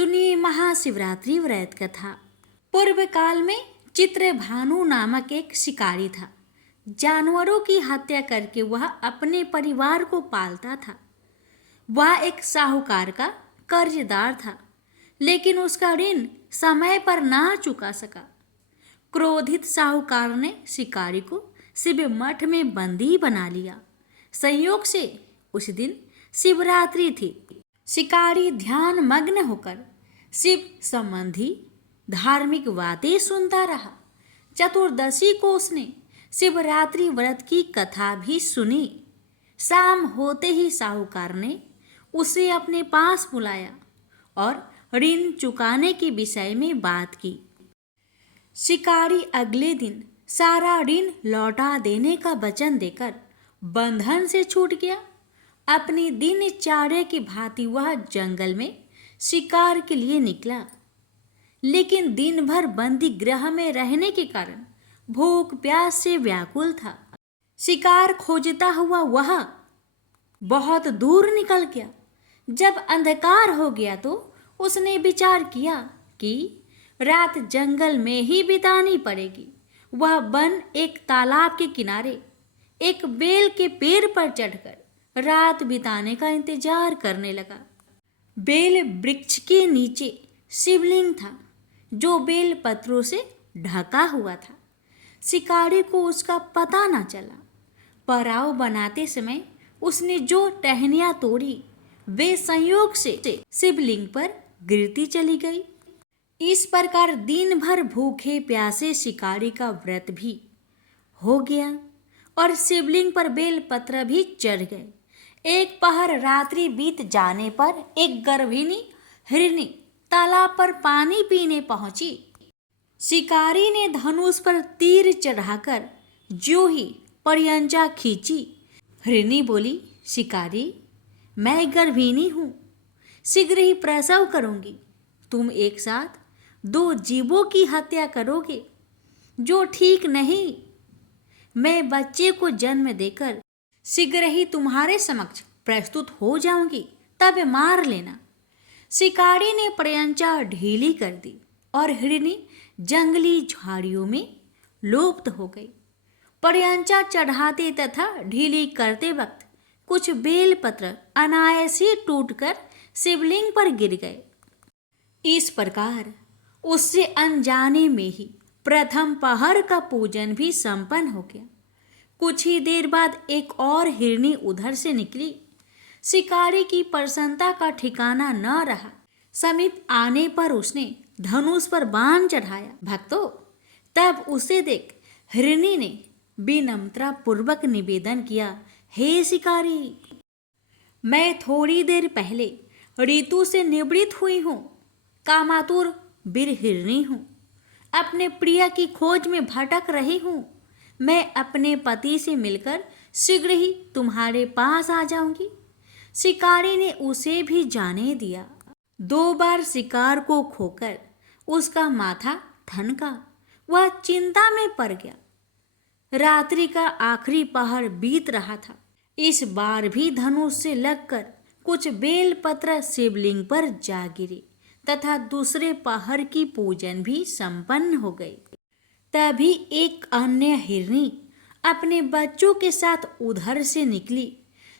सुनिए महाशिवरात्रि व्रत कथा। पूर्व काल में चित्रभानु नामक एक शिकारी था। जानवरों की हत्या करके वह अपने परिवार को पालता था। वह एक साहूकार का कर्जदार था, लेकिन उसका ऋण समय पर ना चुका सका। क्रोधित साहूकार ने शिकारी को शिव मठ में बंदी बना लिया। संयोग से उस दिन शिवरात्रि थी। शिकारी ध्यान मग्न होकर शिव संबंधी धार्मिक बातें सुनता रहा। चतुर्दशी को उसने शिवरात्रि व्रत की कथा भी सुनी। शाम होते ही साहूकार ने उसे अपने पास बुलाया और ऋण चुकाने के विषय में बात की। शिकारी अगले दिन सारा ऋण लौटा देने का वचन देकर बंधन से छूट गया। अपनी दिनचर्या की भांति वह जंगल में शिकार के लिए निकला, लेकिन दिन भर बंदी गृह में रहने के कारण भूख प्यास से व्याकुल था। शिकार खोजता हुआ वह बहुत दूर निकल गया। जब अंधकार हो गया तो उसने विचार किया कि रात जंगल में ही बितानी पड़ेगी। वह वन एक तालाब के किनारे एक बेल के पेड़ पर चढ़कर रात बिताने का इंतजार करने लगा। बेल वृक्ष के नीचे शिवलिंग था, जो बेल पत्रों से ढका हुआ था। शिकारी को उसका पता न चला। पड़ाव बनाते समय उसने जो टहनियां तोड़ी वे संयोग से शिवलिंग पर गिरती चली गई। इस प्रकार दिन भर भूखे प्यासे शिकारी का व्रत भी हो गया और शिवलिंग पर बेल पत्र भी चढ़ गए। एक पहर रात्रि बीत जाने पर एक गर्भिणी हिरनी तालाब पर पानी पीने पहुंची। शिकारी ने धनुष पर तीर चढ़ाकर ज्यों ही पर्यंचा खींची। हिरनी बोली, शिकारी, मैं गर्भिणी हूँ, शीघ्र ही प्रसव करूंगी। तुम एक साथ दो जीवों की हत्या करोगे, जो ठीक नहीं। मैं बच्चे को जन्म देकर शीघ्र ही तुम्हारे समक्ष प्रस्तुत हो जाऊंगी, तब मार लेना। शिकारी ने पर्यंचा ढीली कर दी और हिरनी जंगली झाड़ियों में लुप्त हो गई। पर्यंचा चढ़ाते तथा ढीली करते वक्त कुछ बेलपत्र अनायास ही टूटकर शिवलिंग पर गिर गए। इस प्रकार उससे अनजाने में ही प्रथम पहर का पूजन भी संपन्न हो गया। कुछ ही देर बाद एक और हिरनी उधर से निकली। शिकारी की प्रसन्नता का ठिकाना न रहा। समीप आने पर उसने धनुष पर बाण चढ़ाया। भक्तों, तब उसे देख हिरनी ने विनम्रता पूर्वक निवेदन किया, हे शिकारी, मैं थोड़ी देर पहले ऋतु से निवृत्त हुई हूँ। कामातुर वीर हिरनी हूँ। अपने प्रिय की खोज में भटक रही हूँ। मैं अपने पति से मिलकर शीघ्र ही तुम्हारे पास आ जाऊंगी। शिकारी ने उसे भी जाने दिया। 2 बार शिकार को खोकर उसका माथा ठनका। वह चिंता में पड़ गया। रात्रि का आखिरी पहर बीत रहा था। इस बार भी धनुष से लगकर कुछ बेलपत्र शिवलिंग पर जा गिरे तथा दूसरे पहर की पूजन भी संपन्न हो गई। तभी एक अन्य हिरनी अपने बच्चों के साथ उधर से निकली।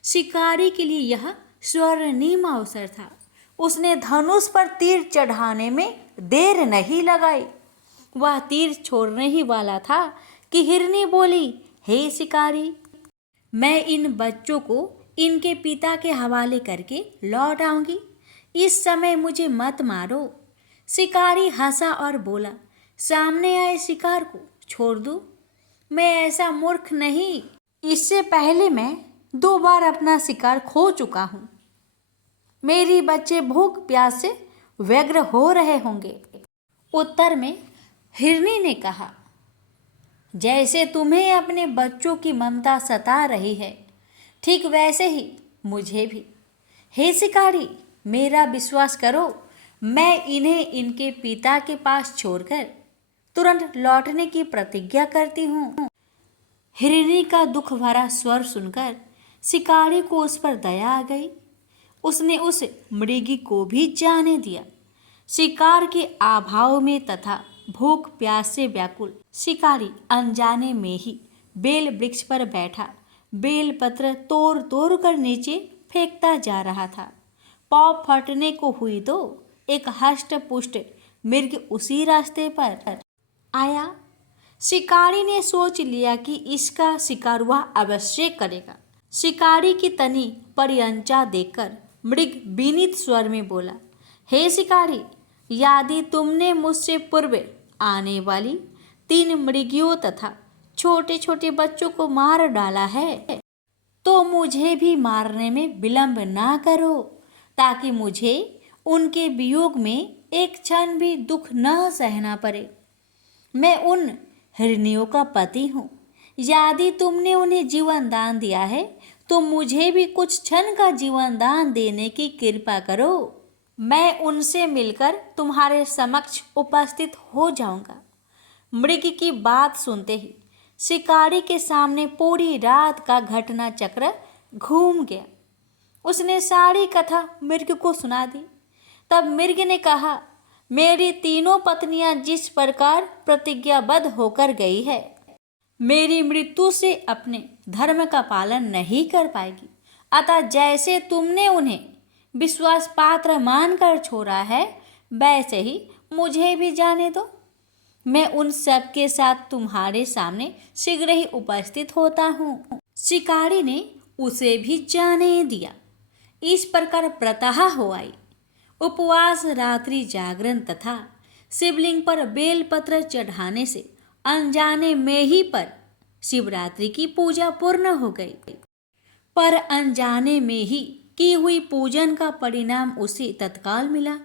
शिकारी के लिए यह स्वर्णिम अवसर था। उसने धनुष पर तीर चढ़ाने में देर नहीं लगाई। वह तीर छोड़ने ही वाला था कि हिरनी बोली, हे शिकारी, मैं इन बच्चों को इनके पिता के हवाले करके लौट आऊंगी। इस समय मुझे मत मारो। शिकारी हंसा और बोला, सामने आए शिकार को छोड़ दूं? मैं ऐसा मूर्ख नहीं। इससे पहले मैं 2 बार अपना शिकार खो चुका हूँ। मेरी बच्चे भूख प्यास से व्यग्र हो रहे होंगे। उत्तर में हिरनी ने कहा, जैसे तुम्हें अपने बच्चों की ममता सता रही है, ठीक वैसे ही मुझे भी। हे शिकारी, मेरा विश्वास करो, मैं इन्हें इनके पिता के पास छोड़कर तुरंत लौटने की प्रतिज्ञा करती हूँ। हिरनी का दुख भरा स्वर सुनकर शिकारी को उस पर दया आ गई। उसने उस मृगी को भी जाने दिया। शिकार के अभाव में तथा भूख प्यास से व्याकुल शिकारी अनजाने में ही बेल वृक्ष पर बैठा बेल पत्र तोड़ तोड़ कर नीचे फेंकता जा रहा था। पाँव फटने को हुई तो एक हष्ट पुष्ट मृग उसी रास्ते पर आया। शिकारी ने सोच लिया कि इसका शिकार वह अवश्य करेगा। शिकारी की तनी परियंचा देखकर मृग विनीत स्वर में बोला, हे शिकारी, यदि तुमने मुझसे पूर्व आने वाली 3 मृगियों तथा छोटे छोटे बच्चों को मार डाला है तो मुझे भी मारने में विलंब ना करो, ताकि मुझे उनके वियोग में एक क्षण भी दुख न सहना पड़े। मैं उन हिरनियों का पति हूँ। यदि तुमने उन्हें जीवन दान दिया है तो मुझे भी कुछ क्षण का जीवन दान देने की कृपा करो। मैं उनसे मिलकर तुम्हारे समक्ष उपस्थित हो जाऊंगा। मृग की बात सुनते ही शिकारी के सामने पूरी रात का घटना चक्र घूम गया। उसने सारी कथा मृग को सुना दी। तब मृग ने कहा, मेरी तीनों पत्नियां जिस प्रकार प्रतिज्ञाबद्ध होकर गई है, मेरी मृत्यु से अपने धर्म का पालन नहीं कर पाएगी। अतः जैसे तुमने उन्हें विश्वास पात्र मानकर छोड़ा है, वैसे ही मुझे भी जाने दो। मैं उन सब के साथ तुम्हारे सामने शीघ्र ही उपस्थित होता हूँ। शिकारी ने उसे भी जाने दिया। इस प्रकार प्रतः हो आई। उपवास, रात्रि जागरण तथा शिवलिंग पर बेलपत्र चढ़ाने से अनजाने में ही पर शिवरात्रि की पूजा पूर्ण हो गई। पर अनजाने में ही की हुई पूजन का परिणाम उसे तत्काल मिला।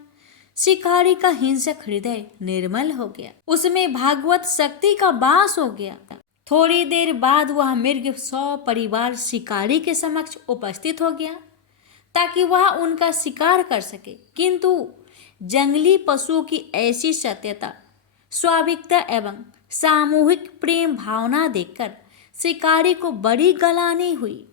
शिकारी का हिंसक हृदय निर्मल हो गया। उसमें भागवत शक्ति का वास हो गया। थोड़ी देर बाद वह मृग 100 परिवार शिकारी के समक्ष उपस्थित हो गया ताकि वह उनका शिकार कर सके। किंतु जंगली पशुओं की ऐसी सत्यता, स्वाभाविकता एवं सामूहिक प्रेम भावना देखकर शिकारी को बड़ी गलानी हुई।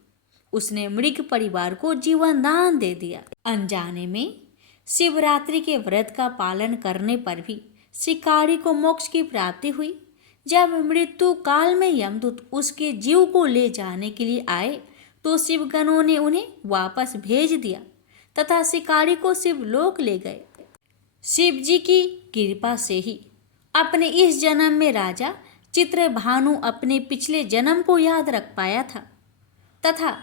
उसने मृग परिवार को जीवन दान दे दिया। अनजाने में शिवरात्रि के व्रत का पालन करने पर भी शिकारी को मोक्ष की प्राप्ति हुई। जब मृत्यु काल में यमदूत उसके जीव को ले जाने के लिए आए तो शिवगणों ने उन्हें वापस भेज दिया तथा शिकारी को शिवलोक ले गए। शिव जी की कृपा से ही अपने इस जन्म में राजा चित्रभानु अपने पिछले जन्म को याद रख पाया था तथा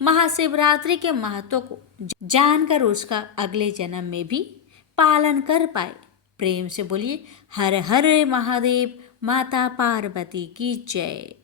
महाशिवरात्रि के महत्व को जानकर उसका अगले जन्म में भी पालन कर पाए। प्रेम से बोलिए हर हर महादेव। माता पार्वती की जय।